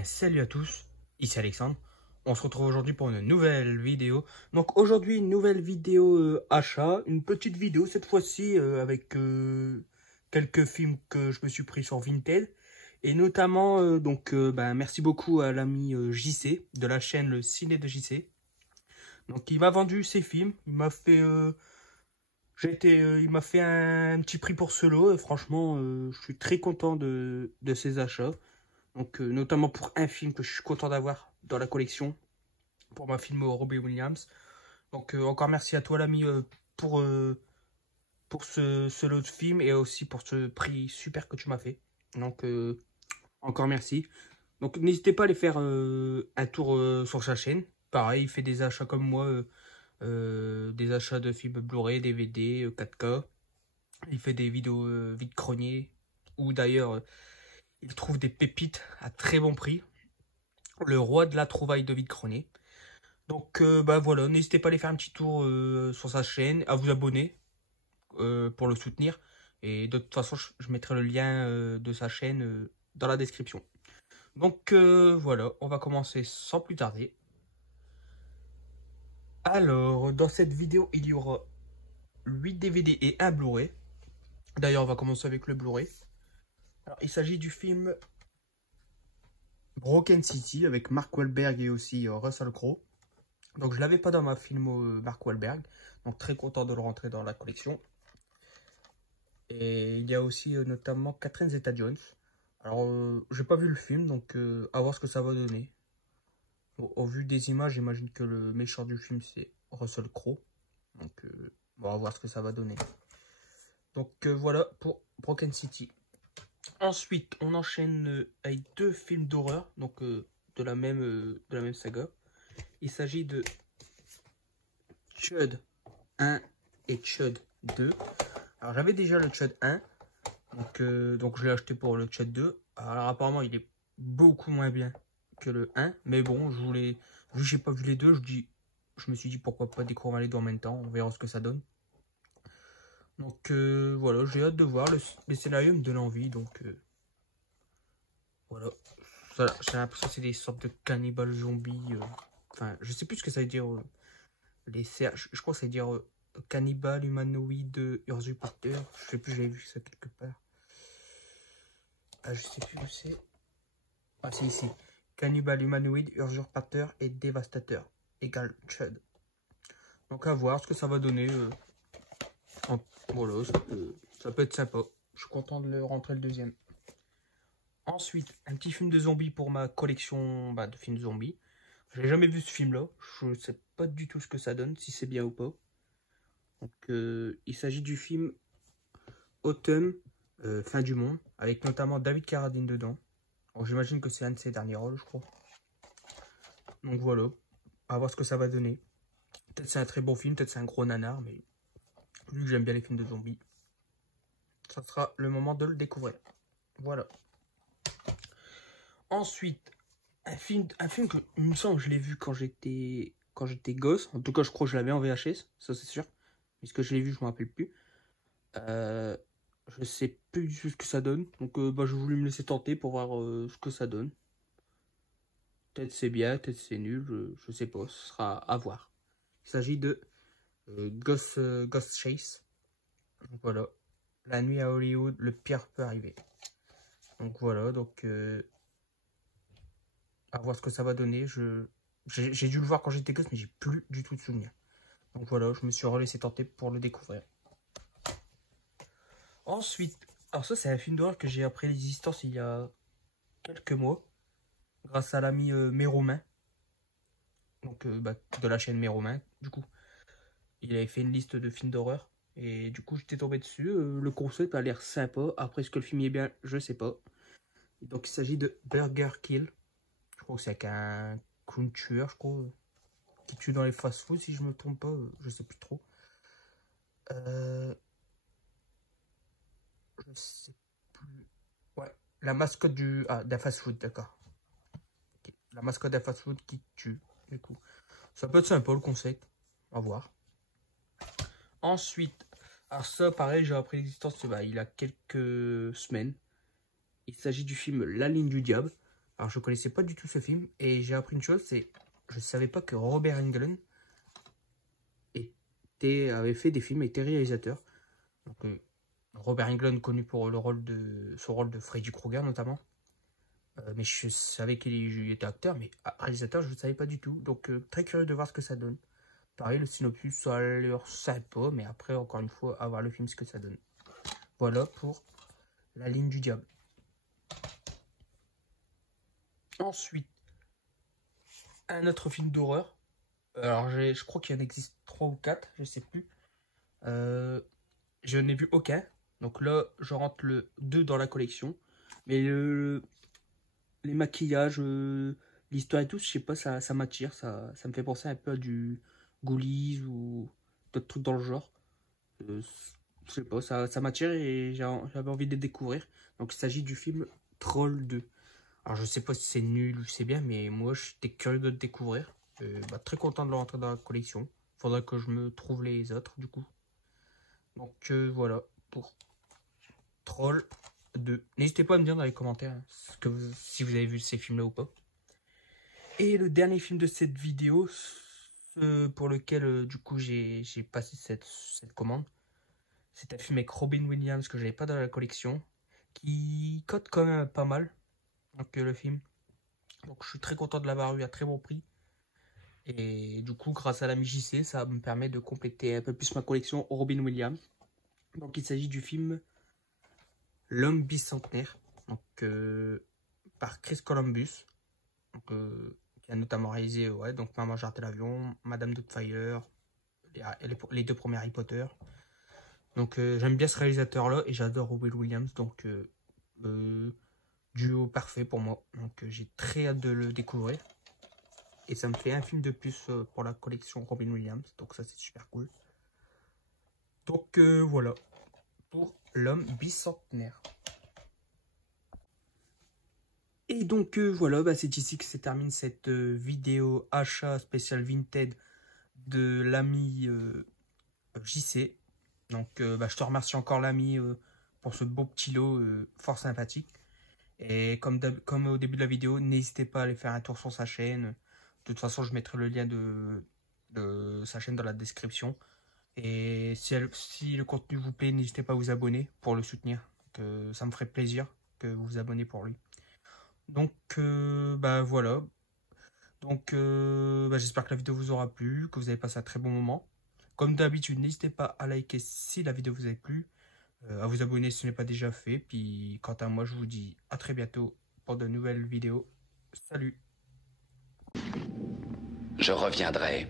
bien, salut à tous, ici Alexandre. On se retrouve aujourd'hui pour une nouvelle vidéo. Donc aujourd'hui, une nouvelle vidéo achat, une petite vidéo cette fois-ci avec quelques films que je me suis pris sur Vinted. Et notamment, merci beaucoup à l'ami JC de la chaîne Le Ciné de JC. Donc il m'a vendu ses films, il m'a fait, il m'a fait un petit prix pour ce lot. Et franchement, je suis très content de ses achats. Donc, notamment pour un film que je suis content d'avoir dans la collection, pour ma film Robbie Williams. Donc, encore merci à toi, l'ami, pour ce lot de film et aussi pour ce prix super que tu m'as fait. Donc, encore merci. Donc, n'hésitez pas à aller faire un tour sur sa chaîne. Pareil, il fait des achats comme moi, des achats de films Blu-ray, DVD, 4K. Il fait des vidéos vide-grenier, ou d'ailleurs, il trouve des pépites à très bon prix. Le roi de la trouvaille de vide-grenier. Donc voilà, n'hésitez pas à aller faire un petit tour sur sa chaîne, à vous abonner pour le soutenir. Et de toute façon, je mettrai le lien de sa chaîne dans la description. Donc voilà, on va commencer sans plus tarder. Alors, dans cette vidéo, il y aura 8 DVD et un Blu-ray. D'ailleurs, on va commencer avec le Blu-ray. Alors, il s'agit du film Broken City avec Mark Wahlberg et aussi Russell Crowe. Donc je l'avais pas dans ma filmo Mark Wahlberg, donc très content de le rentrer dans la collection. Et il y a aussi notamment Catherine Zeta-Jones. Alors j'ai pas vu le film, donc à voir ce que ça va donner. Au vu des images, j'imagine que le méchant du film c'est Russell Crowe. Donc on va voir ce que ça va donner. Donc voilà pour Broken City. Ensuite, on enchaîne avec deux films d'horreur, donc de la même saga. Il s'agit de Chud 1 et Chud 2. Alors j'avais déjà le Chud 1, donc je l'ai acheté pour le Chud 2. Alors apparemment il est beaucoup moins bien que le 1, mais bon, vu que j'ai pas vu les deux, je me suis dit pourquoi pas découvrir les deux en même temps, on verra ce que ça donne. Donc voilà, j'ai hâte de voir, les scénarios me donnent envie, donc voilà. J'ai l'impression que c'est des sortes de cannibales zombies, enfin je sais plus ce que ça veut dire, je crois que ça veut dire cannibale humanoïde usurpateur. Je sais plus, j'avais vu ça quelque part. Ah, je sais plus où c'est. Ah, c'est ici. Cannibale humanoïde usurpateur et dévastateur égale Chud. Donc à voir ce que ça va donner. Voilà, ça peut être sympa. Je suis content de le rentrer le deuxième. Ensuite, un petit film de zombies pour ma collection de films zombies. J'ai jamais vu ce film là. Je sais pas du tout ce que ça donne, si c'est bien ou pas. Donc, il s'agit du film Autumn, Fin du monde, avec notamment David Carradine dedans. J'imagine que c'est un de ses derniers rôles, je crois. Donc voilà, à voir ce que ça va donner. Peut-être c'est un très bon film, peut-être c'est un gros nanar, mais vu que j'aime bien les films de zombies, ça sera le moment de le découvrir. Voilà. Ensuite, un film que, il me semble, je l'ai vu quand j'étais gosse. En tout cas, je crois que je l'avais en VHS, ça c'est sûr. Puisque je l'ai vu, je ne me rappelle plus. Je sais plus du tout ce que ça donne. Donc j'ai voulu me laisser tenter pour voir ce que ça donne. Peut-être c'est bien, peut-être c'est nul, je sais pas. Ce sera à voir. Il s'agit de Ghost Chase. Donc voilà. La nuit à Hollywood, le pire peut arriver. Donc voilà, donc à voir ce que ça va donner. J'ai dû le voir quand j'étais gosse, mais j'ai plus du tout de souvenirs. Donc voilà, je me suis relaissé tenter pour le découvrir. Ensuite, alors ça c'est un film d'horreur que j'ai appris l'existence il y a quelques mois, grâce à l'ami Méromain, donc de la chaîne Méromain. Du coup, il avait fait une liste de films d'horreur, et du coup j'étais tombé dessus. Le concept a l'air sympa, après est-ce que le film est bien, je sais pas. Et donc il s'agit de Burger Kill, je crois que c'est avec un clown tueur, je crois, qui tue dans les fast-food, si je me trompe pas, je sais plus trop. Je sais plus. Ouais, la mascotte d'un fast-food, d'accord. Okay. La mascotte d'un fast-food qui tue, du coup. Ça peut être sympa le concept. À voir. Ensuite, alors ça, pareil, j'ai appris l'existence il y a quelques semaines. Il s'agit du film La ligne du diable. Alors je connaissais pas du tout ce film et j'ai appris une chose, c'est je savais pas que Robert Englund avait fait des films, était réalisateur. Donc, Robert Englund connu pour son rôle de Freddy Krueger notamment. Mais je savais qu'il était acteur, mais réalisateur, je ne savais pas du tout. Donc très curieux de voir ce que ça donne. Pareil, le synopsis, ça a l'air sympa, mais après, encore une fois, à voir le film, ce que ça donne. Voilà pour La Ligne du Diable. Ensuite, un autre film d'horreur. Alors, je crois qu'il y en existe 3 ou 4, je sais plus. Je n'ai vu aucun. Donc là, je rentre le 2 dans la collection. Mais les maquillages, l'histoire et tout, je sais pas, ça m'attire. Ça me fait penser un peu à du Ghoulies ou d'autres trucs dans le genre. Je sais pas, ça m'attire et j'avais envie de le découvrir. Donc il s'agit du film Troll 2. Alors je sais pas si c'est nul ou si c'est bien, mais moi j'étais curieux de le découvrir. Très content de le rentrer dans la collection. Faudra que je me trouve les autres du coup. Donc voilà pour Troll 2. N'hésitez pas à me dire dans les commentaires si vous avez vu ces films là ou pas. Et le dernier film de cette vidéo, pour lequel du coup j'ai passé cette commande, c'est un film avec Robin Williams que j'avais pas dans la collection, qui cote quand même pas mal. Donc le film. Donc je suis très content de l'avoir eu à très bon prix. Et du coup, grâce à la MJC, ça me permet de compléter un peu plus ma collection Robin Williams. Donc il s'agit du film L'homme bicentenaire, donc par Chris Columbus, donc, qui a notamment réalisé donc Maman j'ai raté l'avion, Madame Doubtfire, les 2 premiers Harry Potter. Donc j'aime bien ce réalisateur là et j'adore Robin Williams, donc duo parfait pour moi. Donc j'ai très hâte de le découvrir. Et ça me fait un film de plus pour la collection Robin Williams. Donc ça c'est super cool. Donc voilà. Pour L'homme bicentenaire. Et donc voilà, c'est ici que se termine cette vidéo achat spécial Vinted de l'ami JC. Donc je te remercie encore l'ami pour ce beau petit lot fort sympathique. Et comme au début de la vidéo, n'hésitez pas à aller faire un tour sur sa chaîne. De toute façon, je mettrai le lien de sa chaîne dans la description. Et si le contenu vous plaît, n'hésitez pas à vous abonner pour le soutenir. Ça me ferait plaisir que vous vous abonnez pour lui. Donc voilà. Donc j'espère que la vidéo vous aura plu, que vous avez passé un très bon moment. Comme d'habitude, n'hésitez pas à liker si la vidéo vous a plu, à vous abonner si ce n'est pas déjà fait. Puis quant à moi, je vous dis à très bientôt pour de nouvelles vidéos. Salut! Je reviendrai.